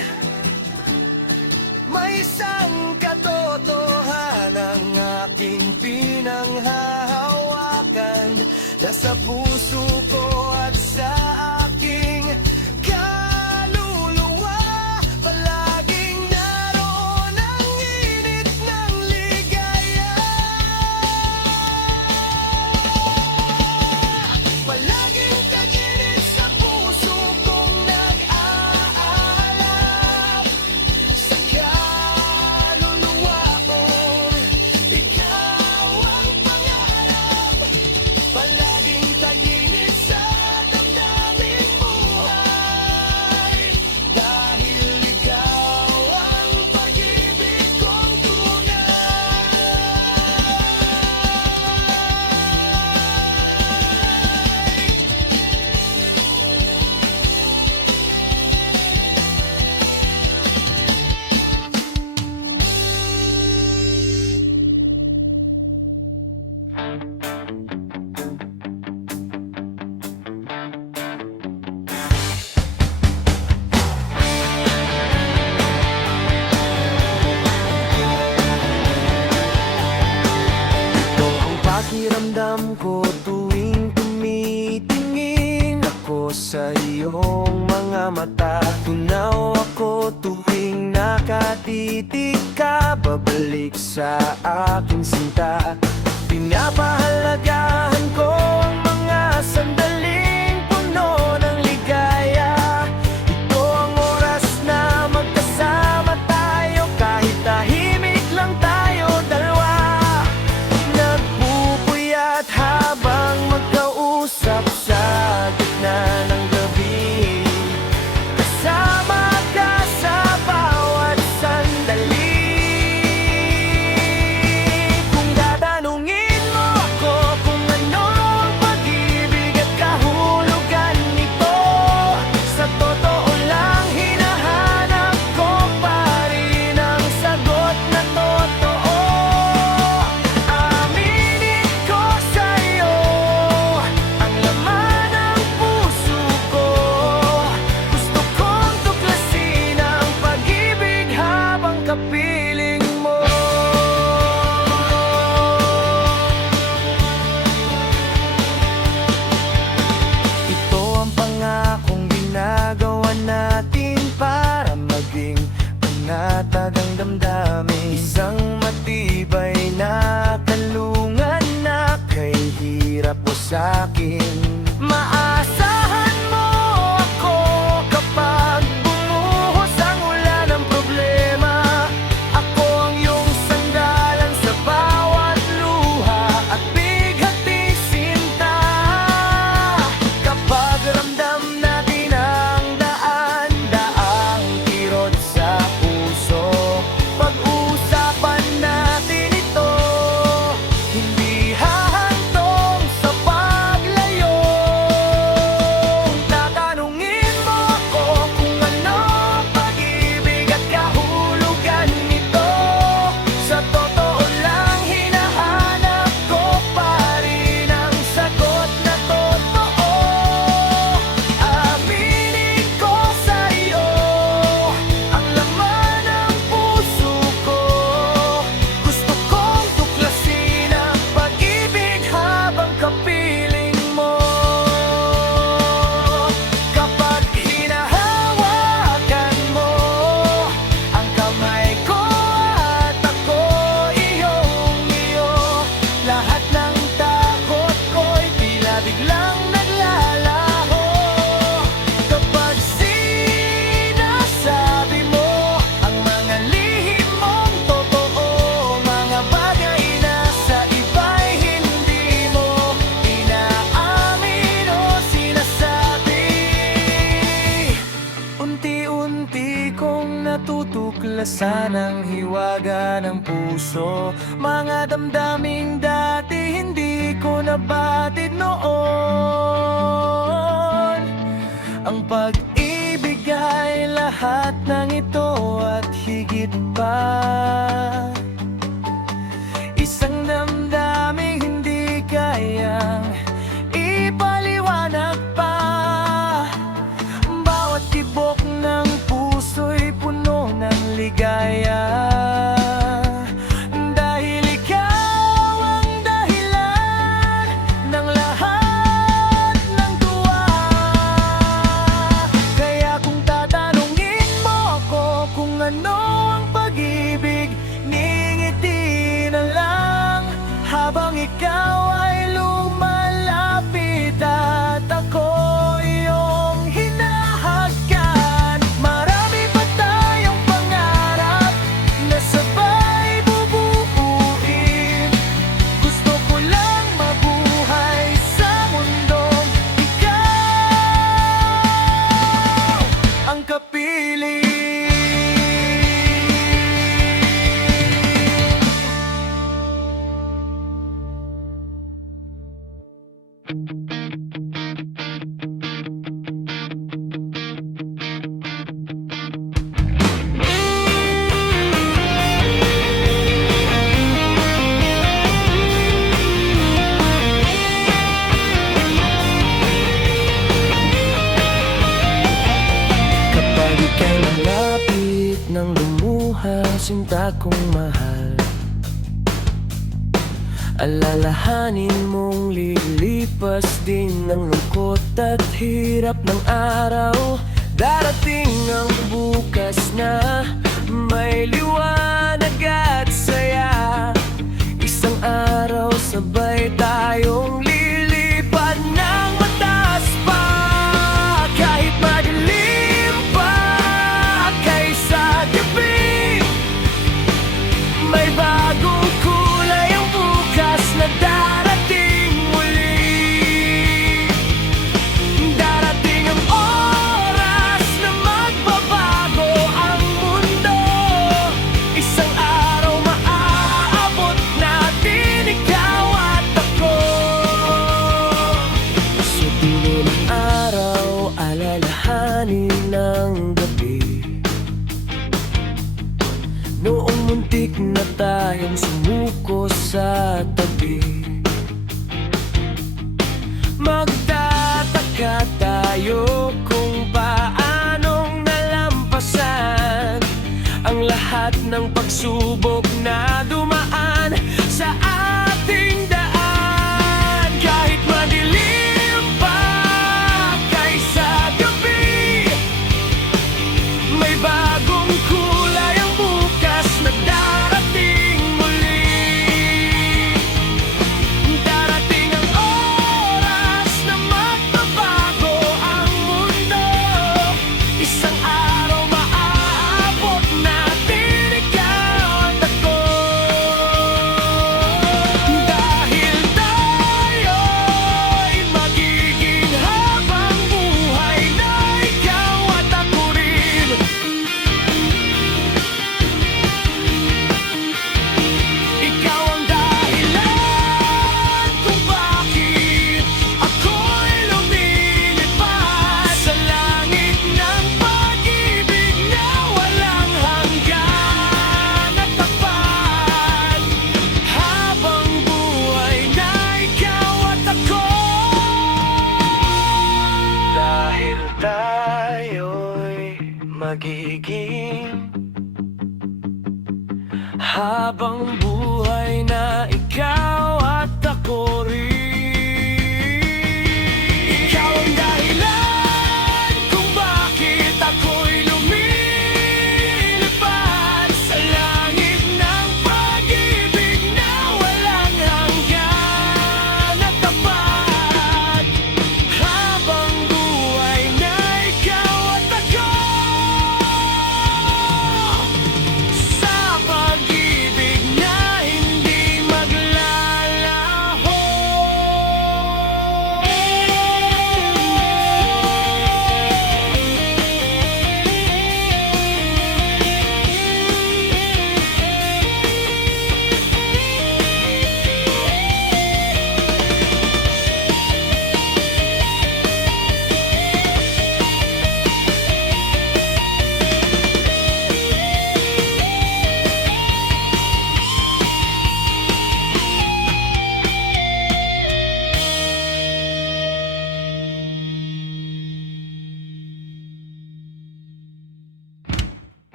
may isang katotohanang aking pinanghahawakan, nasa puso ko at sa aking kaluluwa palaging naroon ang init ng ligaya. Palaging taginit sa puso kong nag-aalab, sa kaluluwa ko ikaw ang pangarap. Palaging taginit titig ka, babalik sa aking sinta. Pinapahalagahan ko ang mga sandaling puno ng ligaya. Ito ang oras na magkasama tayo, kahit tahimik lang tayo dalawa. Nagpupuyat habang magkausap sa gitna ng gabi. Kasama ka sa bawat sandali. Kung tatanungin mo ako kung ano ang pag-ibig at kahulugan nito, sa totoo lang hinahanap ko pa rin ang sagot na totoo. Aminin ko sa'yo ang laman ng puso ko. Gusto kong tuklasin ang pag-ibig habang kapiling mo. Ito ang pangakong ginagawa natin para maging panatag ang damdamin. Isang matibay na talungan na kay hirap o sa'kin. Maasahan mo ako kapag bumuhos ang ulan ng problema. Ako ang iyong sandalan sa bawat luha at bighati sinta. Kapag ramdam natin ang daan-daang kirot sa puso, pag-usapan natin ito, hindi hahantong sa paglayo. Tatanungin mo ako kung ano ang pag-ibig at kahulugan nito, sa totoo lang hinahanap ko pa rin ang sagot na totoo. Aminin ko sa'yo ang laman ng puso ko. Gusto kong tuklasin ang pag-ibig habang kapiling mo. Kapag hinahawakan mo ang kamay ko at ako iyong-iyo, lahat ng takot ko'y tila biglang naglalaho. Kapag sinasabi mo ang mga lihim mong totoo, mga bagay na sa iba'y hindi mo inaamin o sinasabi, unti-unti kong natutuklasan ang hiwaga ng puso. Mga damdaming dati hindi ko nabatid noon. Ang pag-ibig ay lahat ng ito at higit pa. Isang damdaming hindi kayang ipaliwanag pa. Bawat tibok ng puso'y puno ng ligaya. Dahil ikaw ang dahilan ng lahat ng tuwa. Kaya kung tatanungin mo ako kung ano ang pag-ibig, ngingiti na lang habang ikaw ay lumalapit at ako iyong hinahagkan. Marami pa tayong pangarap na sabay bubuuin. Gusto ko lang mabuhay sa mundong ikaw ang kapiling. Kapag ika'y malapit ng lumuha, sinta kong mahal, alalahanin mong lilipas din ng lungkot at hirap ng araw. Darating ang bukas na may liwanag Noong muntik na tayong sumuko sa tabi, magtataka tayo kung paanong nalampasan ang lahat ng pagsubok na dumaan sa ating daan. Kahit madilim pa kaysa gabi, may bagong kulay ang bukas na darating muli. Darating ang oras na magbabago ang mundo. Isang araw maaabot natin ikaw at ako. Dahil tayo'y magiging habang buhay na ikaw at ako rin. Ikaw ang dahilan kung bakit ako'y lumilipad sa langit ng pag-ibig na walang hanggan at tapat. Habang buhay na ikaw at ako. Dahil tayo'y magiging habang buhay na ikaw at ako rin. Ikaw ang dahilan kung bakit ako'y lumilipad sa langit ng pag-ibig na walang hanggan at tapat. Habang buhay na ikaw at ako. Sa pag-ibig na hindi maglalaho.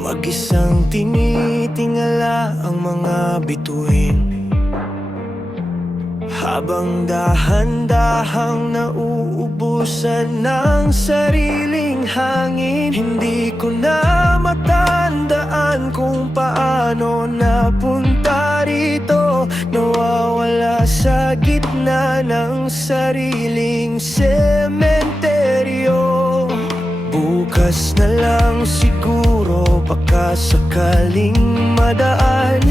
Mag-isang tinitingala ang mga bituin, habang dahan-dahang nauubusan ng sariling hangin. Hindi ko na matandaan kung paano napunta rito. Nawawala sa gitna ng sariling sementeryo. Bukas na lang siguro, baka sakaling madaan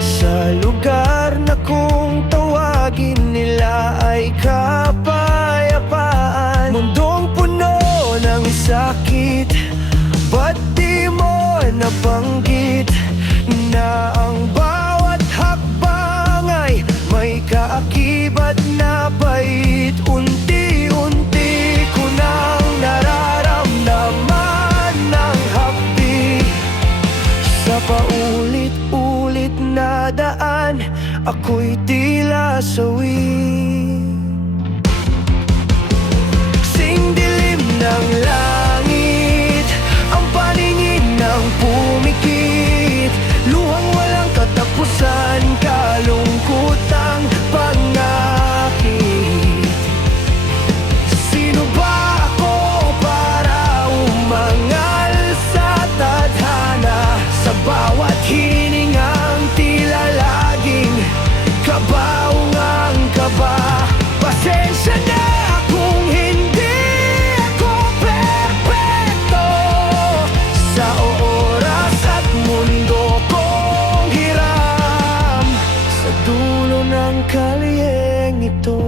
sa lugar na kung tawagin nila ay kapayapaan. Mundong puno ng sakit, ba't di mo nabanggit na ang bawat hakbang ay may kaakibat na bait? Unti-unti ko nang nararamdaman ng hapdi sa paulit-ulit na daan. Ako'y tila sawi. Sing dilim ng langit, ang paningin ng pumikit, luhang walang katapusan, kalungkutang pangakit. Sino ba ako para umangal sa tadhana? Sa bawat hiningang tila laging kabaungang kaba. Pasensya na kung hindi ako perfecto sa oras at mundo kong hiram sa dulo ng kalyeng ito.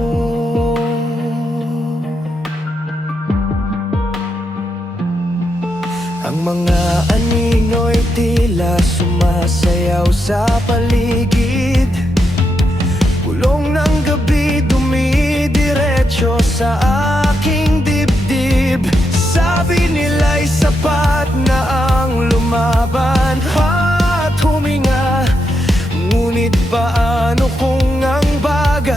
Ang mga anino'y tila sumasayaw sa paligid. diretso sa aking dibdib. Sabi nila'y sapat na ang lumaban at huminga. Ngunit paano kung ang baga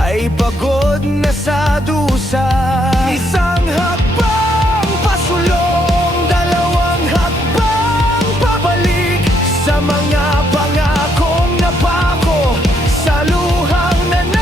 ay pagod na sa dusa? Isang hakbang pasulong, dalawang hakbang pabalik sa mga pangakong napako, sa luhang nananabik.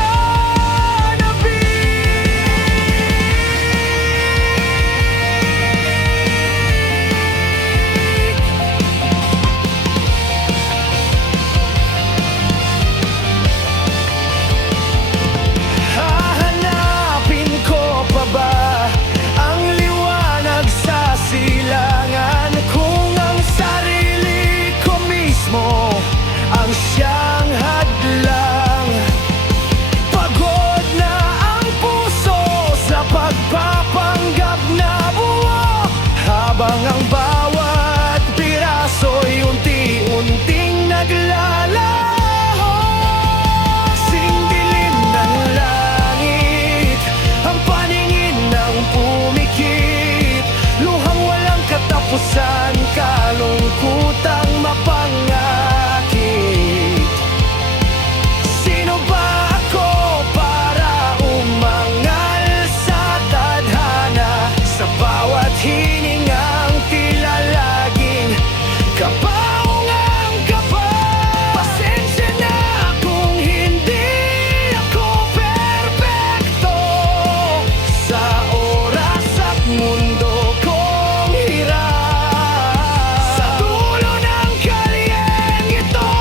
Hahanapin ko pa ba ang liwanag sa silangan, kung ang sarili ko mismo ang siyang hadlang? Pagod na ang puso sa pagpapanggap na buo, habang ang bawat piraso'y unti-unting naglalaho. Sing dilim ng langit, ang paningin ng pumikit, luhang walang katapusan, kalungkutang mapangakit. Sino ba ako para umangal sa tadhana, sa bawat hiningang tila laging kapaungang kapa? Pasensya na kung hindi ako perpekto sa oras at mundo kong hirap. Sa dulo ng kalyeng ito,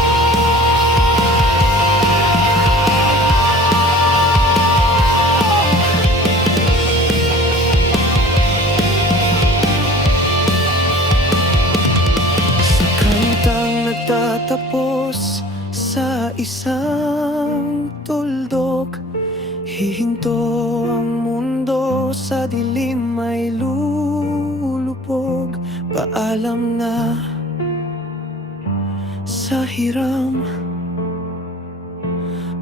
sa kantang nagtatapos sa isang tuldok, hihinto ang mundo, sa dilim ay lulupog. Paalam na sa hiram,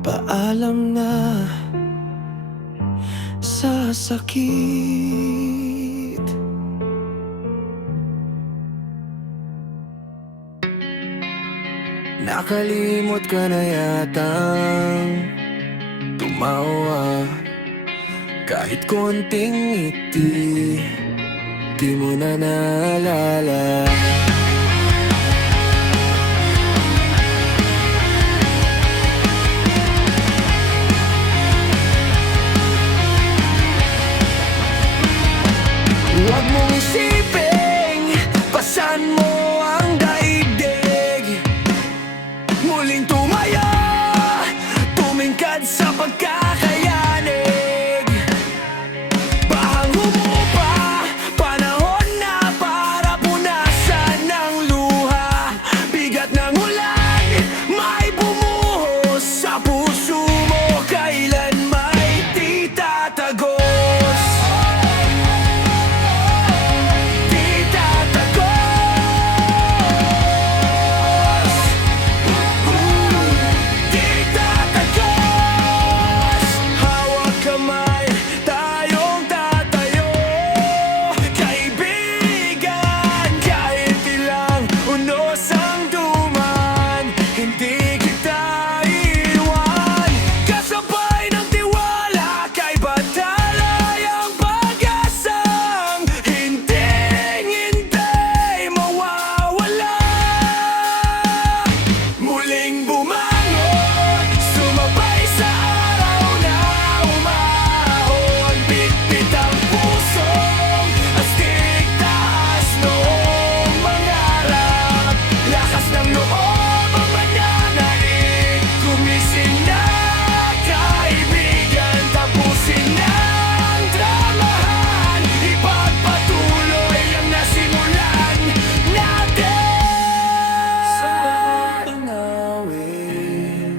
paalam na sa sakit. Nakalimot ka na yatang tumawa, kahit konting ngiti di mo na naalala. Huwag mong isiping pasan mo ang daigdig, muling tumaya, tumingkad sa pagkakayanig. Bahang humupa, panahon na para punasan ng luha. Bigat ng ulan, may bumuhos sa puso mo, kailan may di tatagos. Di tatagos. Di tatagos. Hawak kamay, tayong tatayo, kaibigan, kahit ilang unos ang duman, hindi kita iwan. Kasabay ng tiwala, kay batalay ang pag-asang hinding-hindi mawawala. Muling bumangon, sumabay sa araw na umahon, bitbit ang pusong astig, taas noong mangarap, lakas ng loob ang mananalig, gumising na kaibigan, tapusin na ang dramahan, ipagpatuloy ang nasimulan natin. Sa panawin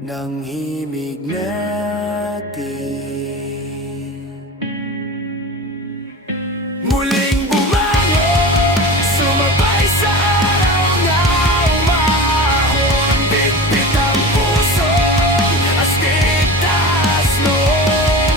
ng himig natin, muling bumangon, sumabay sa araw na umahon, bitbit ang pusong astig, taas noong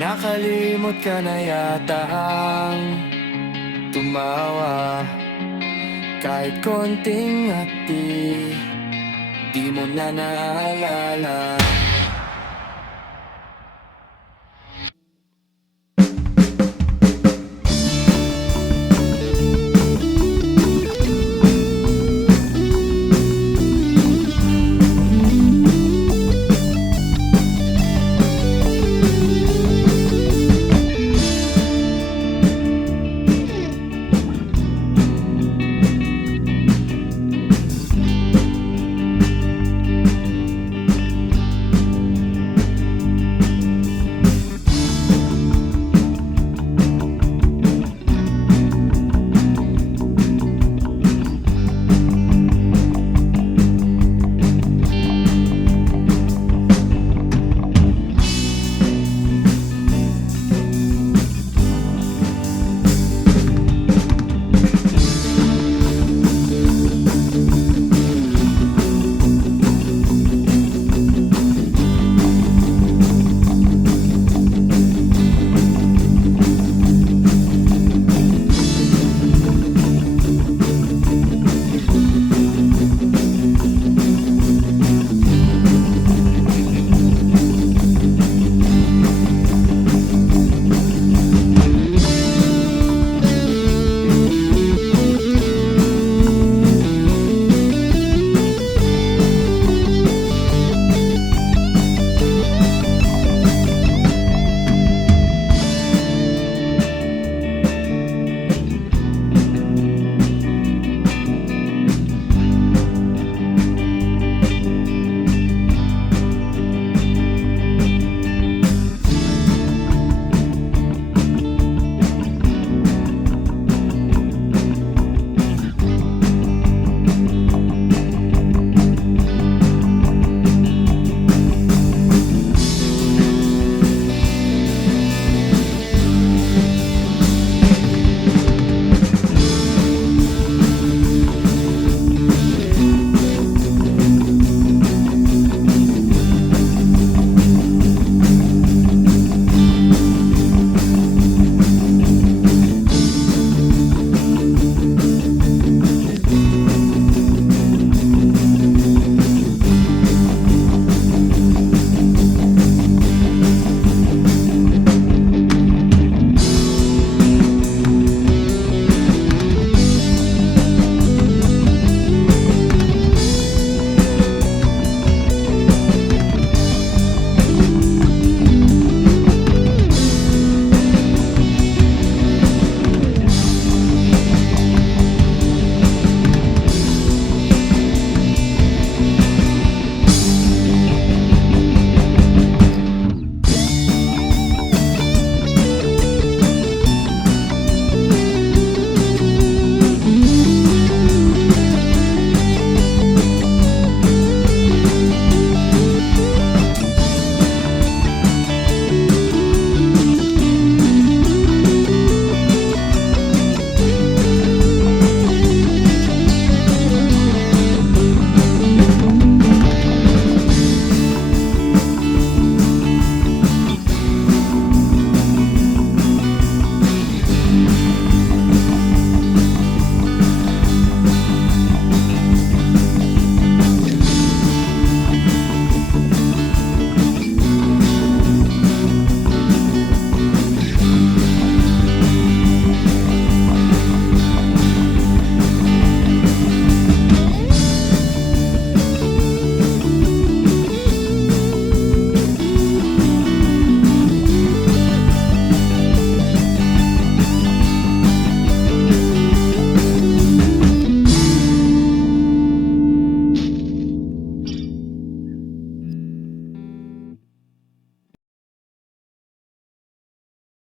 Nakalimot ka na yata ang tumawa. Kahit konting ngati, di mo na naalala.